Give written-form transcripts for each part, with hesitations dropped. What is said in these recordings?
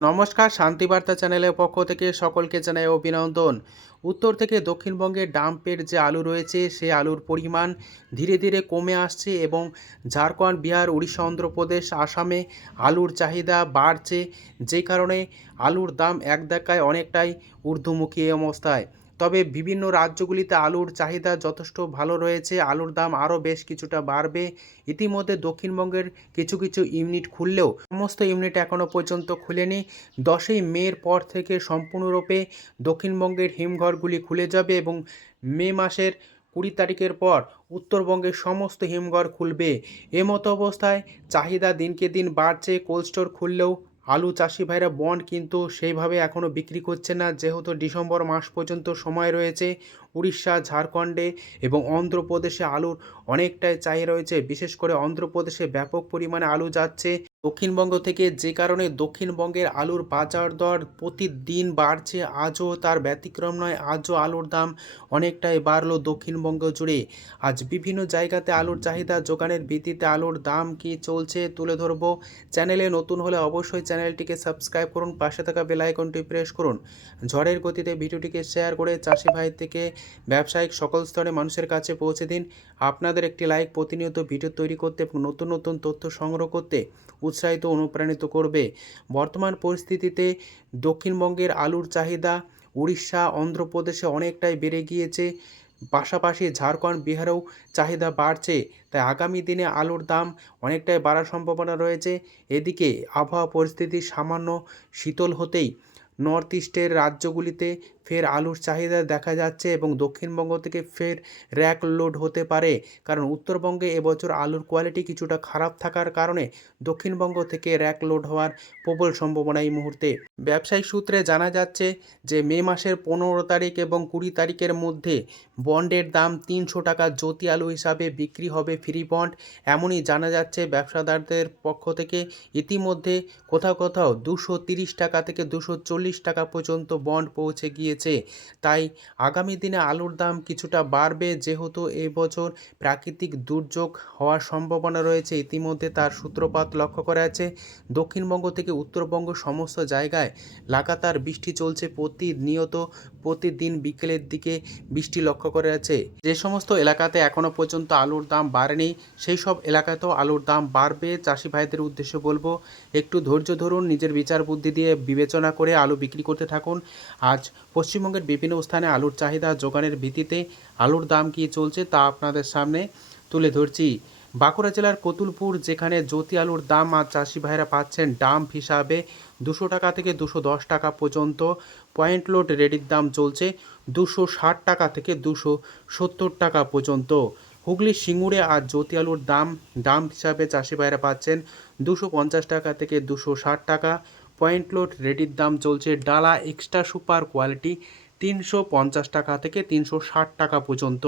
নমস্কার, শান্তিবার্তা চ্যানেলের পক্ষ থেকে সকলকে জানাই অভিনন্দন। উত্তর থেকে দক্ষিণবঙ্গে ডাম্পের যে আলু রয়েছে সে আলুর পরিমাণ ধীরে ধীরে কমে আসছে এবং ঝাড়খণ্ড, বিহার, উড়িষ্যা, অন্ধ্রপ্রদেশ, আসামে আলুর চাহিদা বাড়ছে, যে কারণে আলুর দাম এক ধাক্কায় অনেকটাই ঊর্ধ্বমুখী অবস্থায়। তবে বিভিন্ন রাজ্যগুলিতে আলুর চাহিদা যথেষ্ট ভালো রয়েছে, আলুর দাম আরও বেশ কিছুটা বাড়বে। ইতিমধ্যে দক্ষিণবঙ্গের কিছু কিছু ইউনিট খুললেও সমস্ত ইউনিট এখনও পর্যন্ত খুলেনি। 10ই মের পর থেকে সম্পূর্ণরূপে দক্ষিণবঙ্গের হিমঘরগুলি খুলে যাবে এবং মে মাসের 20 তারিখের পর উত্তরবঙ্গের সমস্ত হিমঘর খুলবে। এমতো অবস্থায় চাহিদা দিনকে দিন বাড়ছে। কোল্ড স্টোর খুললেও আলু চাষি ভাইরা বন্ড কিন্তু সেইভাবে এখনও বিক্রি করছে না, যেহেতু ডিসেম্বর মাস পর্যন্ত সময় রয়েছে। উড়িষ্যা, ঝাড়খণ্ডে এবং অন্ধ্রপ্রদেশে আলুর অনেকটাই চাহিদা রয়েছে, বিশেষ করে অন্ধ্রপ্রদেশে ব্যাপক পরিমাণে আলু যাচ্ছে দক্ষিণবঙ্গ থেকে, যে কারণে দক্ষিণবঙ্গের আলুর বাজার দর প্রতিদিন বাড়ছে। আজও তার ব্যতিক্রম নয়, আজও আলুর দাম অনেকটাই বাড়লো দক্ষিণবঙ্গ জুড়ে। আজ বিভিন্ন জায়গাতে আলুর চাহিদা যোগানের ভিত্তিতে আলুর দাম কি চলছে তুলে ধরবো। চ্যানেলে নতুন হলে অবশ্যই চ্যানেলটিকে সাবস্ক্রাইব করুন, পাশে থাকা বেল আইকনটি প্রেস করুন। ঝড়ের গতিতে ভিডিওটিকে শেয়ার করে চাষি ভাই থেকে ব্যবসায়িক সকল স্তরে মানুষের কাছে পৌঁছে দিন। আপনাদের একটি লাইক প্রতিনিয়ত ভিডিও তৈরি করতে এবং নতুন নতুন তথ্য সংগ্রহ করতে উৎসাহিত অনুপ্রাণিত করবে। বর্তমান পরিস্থিতিতে দক্ষিণবঙ্গের আলুর চাহিদা উড়িষ্যা, অন্ধ্রপ্রদেশে অনেকটাই বেড়ে গিয়েছে, পাশাপাশি ঝাড়খণ্ড, বিহারেও চাহিদা বাড়ছে। তাই আগামী দিনে আলুর দাম অনেকটাই বাড়ার সম্ভাবনা রয়েছে। এদিকে আবহাওয়া পরিস্থিতি সামান্য শীতল হতেই নর্থ ইস্টের রাজ্যগুলিতে ফের আলুর চাহিদা দেখা যাচ্ছে এবং দক্ষিণবঙ্গ থেকে ফের র্যাক লোড হতে পারে, কারণ উত্তরবঙ্গে এবছর আলুর কোয়ালিটি কিছুটা খারাপ থাকার কারণে দক্ষিণবঙ্গ থেকে র্যাক লোড হওয়ার প্রবল সম্ভাবনা এই মুহূর্তে। ব্যবসায়িক সূত্রে জানা যাচ্ছে যে মে মাসের 15 তারিখ এবং 20 তারিখের মধ্যে বন্ডের দাম 300 টাকা জ্যোতি আলু হিসাবে বিক্রি হবে, ফ্রি বন্ড, এমনই জানা যাচ্ছে ব্যবসাদারদের পক্ষ থেকে। ইতিমধ্যে কোথাও কোথাও 230 টাকা থেকে 240 টাকা পর্যন্ত বন্ড পৌঁছে গিয়েছে। তাই আগামী দিনে আলুর দাম কিছুটা বাড়বে, যেহেতু এবছর প্রাকৃতিক দুর্যোগ হওয়ার সম্ভাবনা রয়েছে। ইতিমধ্যে তার সূত্রপাত লক্ষ্য করা যাচ্ছে। দক্ষিণবঙ্গ থেকে উত্তরবঙ্গ সমস্ত জায়গায় লাগাতার বৃষ্টি চলছে, প্রতিদিন বিকেলের দিকে বৃষ্টি লক্ষ্য করা যাচ্ছে। যে সমস্ত এলাকাতে এখনও পর্যন্ত আলুর দাম বাড়েনি সেই সব এলাকাতেও আলুর দাম বাড়বে। চাষি ভাইদের উদ্দেশ্যে বলবো, একটু ধৈর্য ধরুন, নিজের বিচার বুদ্ধি দিয়ে বিবেচনা করে আলু বিক্রি করতে থাকুন। আজ পশ্চিমবঙ্গের বিভিন্ন স্থানে আলুর চাহিদা যোগানের ভিত্তিতে আলুর দাম কী চলছে তা আপনাদের সামনে তুলে ধরছি। বাঁকুড়া জেলার কতুলপুর, যেখানে জ্যোতি আলুর দাম আজ চাষি ভাইরা পাচ্ছেন ডাম্প হিসাবে 200 টাকা থেকে 210 টাকা পর্যন্ত। পয়েন্ট লোড রেডির দাম চলছে 260 টাকা থেকে 270 টাকা পর্যন্ত। হুগলির সিঙ্গুরে আজ জ্যোতি আলুর দাম ডাম্প হিসাবে চাষি ভাইরা পাচ্ছেন 250 টাকা থেকে 260 টাকা। পয়েন্ট লোড রেডির দাম চলছে ডালা এক্সট্রা সুপার কোয়ালিটি 350 টাকা থেকে 360 টাকা পর্যন্ত।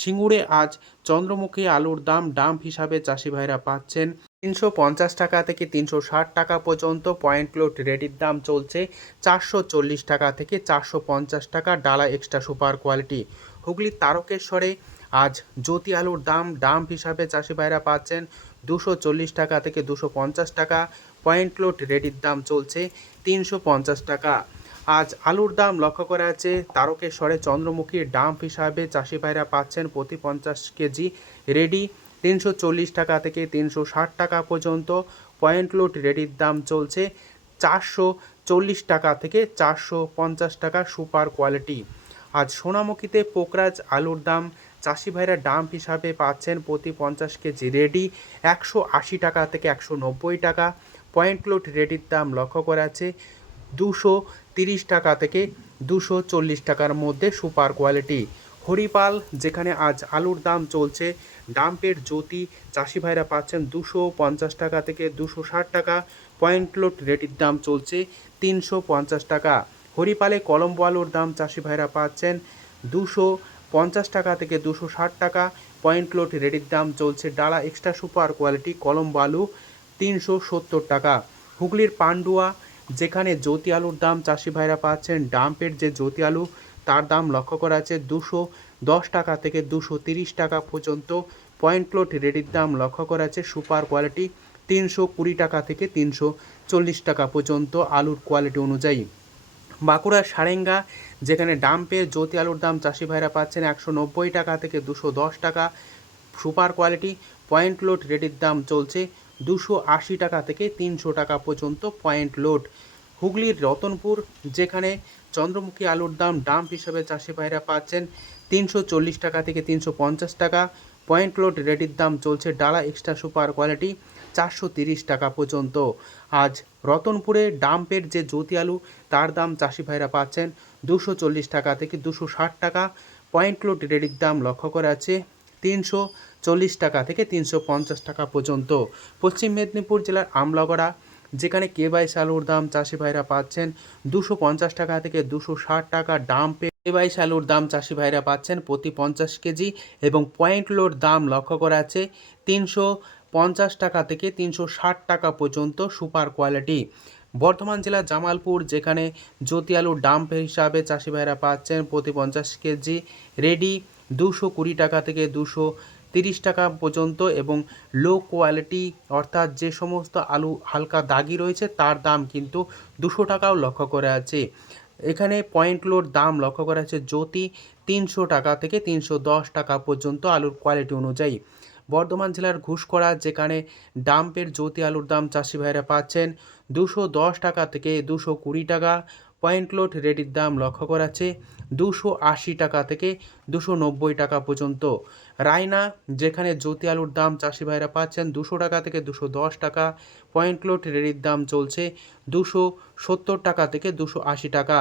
সিঙ্গুরে আজ চন্দ্রমুখী আলুর দাম ডাম্প হিসাবে চাষি ভাইরা পাচ্ছেন 350 টাকা থেকে 360 টাকা পর্যন্ত। পয়েন্ট লোড রেডির দাম চলছে 440 টাকা থেকে 450 টাকা, ডালা এক্সট্রা সুপার কোয়ালিটি। হুগলির তারকেশ্বরে আজ জ্যোতি আলুর দাম ডাম্প হিসাবে চাষি ভাইরা পাচ্ছেন 240 টাকা থেকে 250 টাকা। পয়েন্ট লোড রেডির দাম চলছে 350 টাকা। আজ আলুর দাম লক্ষ্য করা যাচ্ছে তারকেশ্বরে চন্দ্রমুখীর ডাম্প হিসাবে চাষি ভাইরা পাচ্ছেন প্রতি 50 কেজি রেডি 340 টাকা থেকে 360 টাকা পর্যন্ত। পয়েন্ট লোড রেডির দাম চলছে 440 টাকা থেকে 450 টাকা সুপার কোয়ালিটি। আজ সোনামুখীতে পোকরাজ আলুর দাম চাষি ভাইরা ডাম্প হিসাবে পাচ্ছেন প্রতি 50 কেজি রেডি 180 টাকা থেকে 190 টাকা। পয়েন্ট লোড রেডির দাম লক্ষ্য করা আছে 230 টাকা থেকে 240 টাকার মধ্যে সুপার কোয়ালিটি। হরিপাল, যেখানে আজ আলুর দাম চলছে ডাম্পের জ্যোতি চাষি ভাইরা পাচ্ছেন 250 টাকা থেকে 260 টাকা। পয়েন্ট লোড রেডির দাম চলছে 350 টাকা। হরিপালে কলম্বো আলুর দাম চাষি ভাইরা পাচ্ছেন 250 টাকা থেকে 260 টাকা। পয়েন্ট লোড রেডির দাম চলছে ডালা এক্সট্রা সুপার কোয়ালিটি কলম্বো আলু 370 টাকা। হুগলির পান্ডুয়া, যেখানে জ্যোতি আলুর দাম চাষি ভাইরা পাচ্ছেন ডাম্পের যে জ্যোতি আলু তার দাম লক্ষ্য করা আছে 210 টাকা থেকে 230 টাকা পর্যন্ত। পয়েন্ট লোড রেডির দাম লক্ষ্য করা আছে সুপার কোয়ালিটি 320 টাকা থেকে 40 টাকা পর্যন্ত আলুর কোয়ালিটি অনুযায়ী। বাঁকুড়ার সারেঙ্গা, যেখানে ডাম্পের জ্যোতি আলুর দাম চাষি ভাইরা পাচ্ছেন 190 টাকা থেকে 210 টাকা। সুপার কোয়ালিটি পয়েন্ট লোড রেডির দাম চলছে 280 টাকা থেকে 300 টাকা পর্যন্ত পয়েন্ট লোড। হুগলির রতনপুর, যেখানে চন্দ্রমুখী আলুর দাম ডাম্প হিসাবে চাষি ভাইরা পাচ্ছেন 340 টাকা থেকে 350 টাকা। পয়েন্ট লোড রেডির দাম চলছে ডালা এক্সট্রা সুপার কোয়ালিটি 430 টাকা পর্যন্ত। আজ রতনপুরে ডাম্পের যে জ্যোতি আলু, তার দাম চাষি ভাইরা পাচ্ছেন 240 টাকা থেকে 260 টাকা। পয়েন্ট লোড রেডির দাম লক্ষ্য করা আছে 340 টাকা থেকে 350 টাকা পর্যন্ত। পশ্চিম মেদিনীপুর জেলার আমলাগড়া, যেখানে কে22 আলুর দাম চাষি ভাইরা পাচ্ছেন 250 টাকা থেকে 260 টাকা। ডাম্পে কে22 আলুর দাম চাষি ভাইরা পাচ্ছেন প্রতি 50 কেজি এবং পয়েন্ট লোড দাম লক্ষ্য করা আছে 350 টাকা থেকে 360 টাকা পর্যন্ত সুপার কোয়ালিটি। বর্ধমান জেলার জামালপুর, যেখানে জ্যোতি আলুর ডাম্প হিসাবে চাষি ভাইরা পাচ্ছেন প্রতি 50 কেজি রেডি 220 টাকা থেকে 230 টাকা পর্যন্ত এবং লো কোয়ালিটি অর্থাৎ যে সমস্ত আলু হালকা দাগি রয়েছে তার দাম কিন্তু 200 টাকাও লক্ষ্য করা আছে। এখানে পয়েন্ট লোড দাম লক্ষ্য করা আছে জ্যোতি 300 টাকা থেকে 310 টাকা পর্যন্ত আলুর কোয়ালিটি অনুযায়ী। বর্ধমান জেলার ঘুষকরা, যেখানে ডাম্পের জ্যোতি আলুর দাম চাষি ভাইরা পাচ্ছেন 210 টাকা থেকে 220 টাকা। পয়েন্ট লোড রেডির দাম লক্ষ্য করা আছে 280 টাকা থেকে 290 টাকা পর্যন্ত। রায়না, যেখানে জ্যোতি আলুর দাম চাষি ভাইরা পাচ্ছেন 200 টাকা থেকে 210 টাকা। পয়েন্ট লোড রেডির দাম চলছে 270 টাকা থেকে 280 টাকা।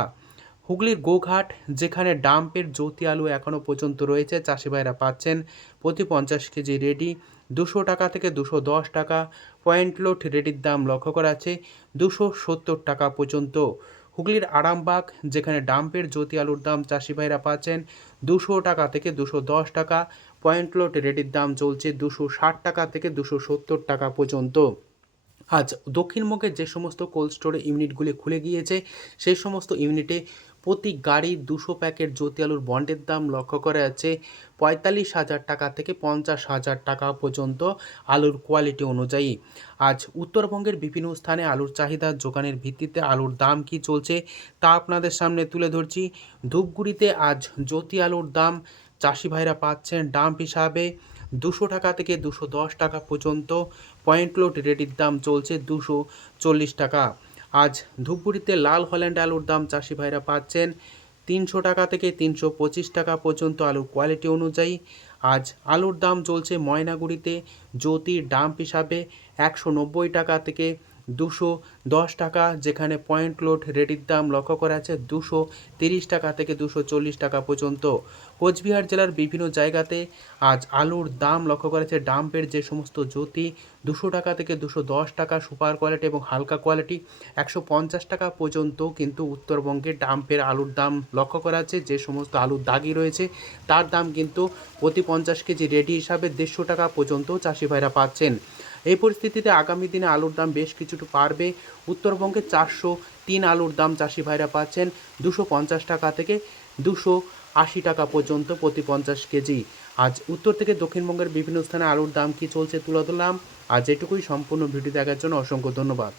হুগলির গোঘাট, যেখানে ডাম্পের জ্যোতি আলু এখনও পর্যন্ত রয়েছে, চাষি ভাইরা পাচ্ছেন প্রতি 50 কেজি রেডি 200 টাকা থেকে 210 টাকা। পয়েন্ট লোড রেডির দাম লক্ষ্য করা আছে 270 টাকা পর্যন্ত। হুগলির আরামবাগ, যেখানে ডাম্পের জ্যোতি আলুর দাম চাষি ভাইরা পাচ্ছেন 200 টাকা থেকে 210 টাকা। পয়েন্ট লোড রেডির দাম চলছে 260 টাকা থেকে 270 টাকা পর্যন্ত। আজ দক্ষিণবঙ্গে যে সমস্ত কোল্ড স্টোরে ইউনিটগুলি খুলে গিয়েছে, সেই সমস্ত ইউনিটে প্রতি গাড়ি 200 প্যাকেট জ্যোতি আলুর বন্ডের দাম লক্ষ্য করা যাচ্ছে 45,000 টাকা থেকে 50,000 টাকা পর্যন্ত আলুর কোয়ালিটি অনুযায়ী। আজ উত্তরবঙ্গের বিভিন্ন স্থানে আলুর চাহিদা যোগানের ভিত্তিতে আলুর দাম কি চলছে তা আপনাদের সামনে তুলে ধরছি। ধূপগুড়িতে আজ জ্যোতি আলুর দাম চাষি ভাইরা পাচ্ছেন ডাম্প হিসাবে 200 টাকা থেকে 210 টাকা পর্যন্ত। পয়েন্ট লোড রেডির দাম চলছে 240 টাকা। আজ ধূপগুড়িতে লাল হল্যান্ড আলুর দাম চাষি ভাইরা পাচ্ছেন 300 টাকা থেকে 325 টাকা পর্যন্ত আলুর কোয়ালিটি অনুযায়ী। আজ আলুর দাম চলছে ময়নাগুড়িতে জ্যোতির ডাম্প হিসাবে 190 টাকা থেকে 210 টাকা, যেখানে পয়েন্ট লোড রেডির দাম লক্ষ্য করা আছে 230 টাকা থেকে 240 টাকা পর্যন্ত। কোচবিহার জেলার বিভিন্ন জায়গাতে আজ আলুর দাম লক্ষ্য করা আছে ডাম্পের যে সমস্ত জ্যোতি 200 টাকা থেকে 210 টাকা, সুপার কোয়ালিটি এবং হালকা কোয়ালিটি 150 টাকা পর্যন্ত কিন্তু উত্তরবঙ্গে ডাম্পের আলুর দাম লক্ষ্য করা আছে। যে সমস্ত আলুর দাগি রয়েছে তার দাম কিন্তু প্রতি 50 কেজি রেডি হিসাবে 150 টাকা পর্যন্ত চাষি ভাইরা পাচ্ছেন। এই পরিস্থিতিতে আগামী দিনে আলুর দাম বেশ কিছুটা বাড়বে। উত্তরবঙ্গে 403 আলুর দাম চাষি ভাইরা পাচ্ছেন 250 টাকা থেকে 280 টাকা পর্যন্ত প্রতি 50 কেজি। আজ উত্তর থেকে দক্ষিণবঙ্গের বিভিন্ন স্থানে আলুর দাম কি চলছে তুলে ধরলাম। আজ এটুকুই। সম্পূর্ণ ভিডিও দেখার জন্য অসংখ্য ধন্যবাদ।